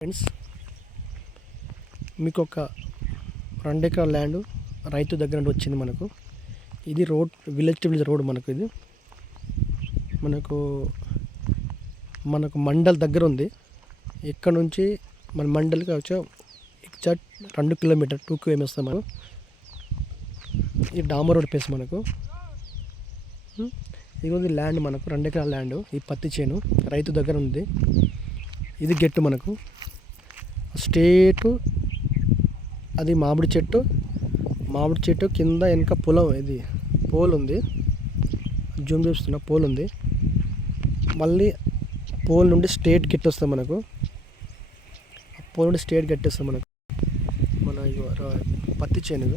Friends, మీకు ఒక 2 ఎకరాల ల్యాండ్ రైతు దగ్గర నుండి వచ్చింది మనకు. ఇది road, village to village road. ఇది మనకు మండల్ దగ్గర ఉంది. ఇక్కడ నుంచి మన మండల్కి వచ్చే ఎగ్జాక్ట్ 2 కిలోమీటర్ 2 km వస్తుంది మనకు. ఇది డామర్ రోడ్ ప్లేస్ మనకు. ఇది ల్యాండ్ మనకు 2 ఎకరాల ల్యాండ్. ఈ పత్తి చేను రైతు దగ్గర ఉంది. ఇది గెట్టు మనకు స్ట్రేటు. అది మామిడి చెట్టు కింద వెనక పొలం. ఇది పోల్ ఉంది, జూమ్ చూస్తున్న పోల్ ఉంది. మళ్ళీ పోల్ నుండి స్ట్రేట్ గెట్ వస్తుంది మనకు. పోల్ నుండి స్ట్రేట్ గెట్ వస్తుంది మనకు. మన పత్తి చేను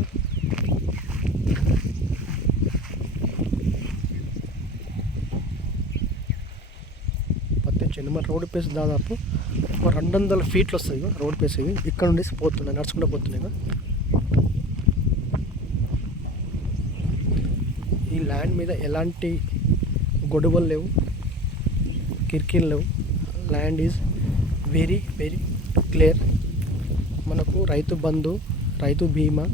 మన రోడ్ ప్లేస్ దాదాపు ఒక 200 ఫీట్లు వస్తాయి రోడ్ ప్లేస్. ఇవి ఇక్కడ నుండి పోతున్నాయి, నడుచుకుంటూ పోతున్నాయి. ఈ ల్యాండ్ మీద ఎలాంటి గొడవలు లేవు, కిరికీలు లేవు. Land is very very clear. మనకు రైతు బంధు, రైతు బీమా,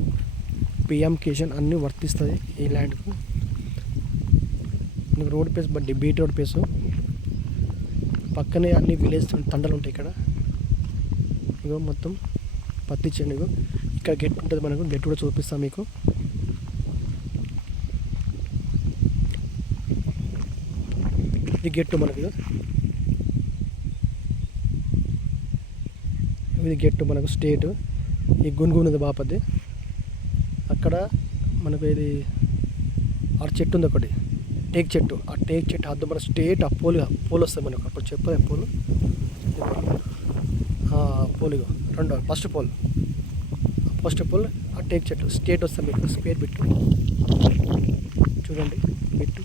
పిఎం కిసాన్ అన్నీ వర్తిస్తుంది ఈ ల్యాండ్కు. మనకు road place BT road place. పక్కనే అన్ని విలేజ్ తండలు ఉంటాయి ఇక్కడ. ఇగో మొత్తం పత్తి చేను. ఇక్కడ గెట్ ఉంటుంది మనకు. గెట్ కూడా చూపిస్తాం మీకు. ఇది గెట్టు మనకు. ఇది గెట్టు మనకు స్టేట్. ఈ గునుగున్నది బాపది. అక్కడ మనకు ఇది ఆ చెట్టు ఉంది ఒకటి, టేక్ చెట్టు. ఆ టేక్ చెట్టు అద్దం మన స్టేట్. ఆ పోల్ వస్తుంది మనకు. అప్పుడు చెప్పలేం పోలు. పోలిగో ఫస్ట్ పోల్ ఆ టేక్ చెట్టు స్టేట్ వస్తుంది మీకు. స్పేర్ బిట్టు చూడండి, బిట్టు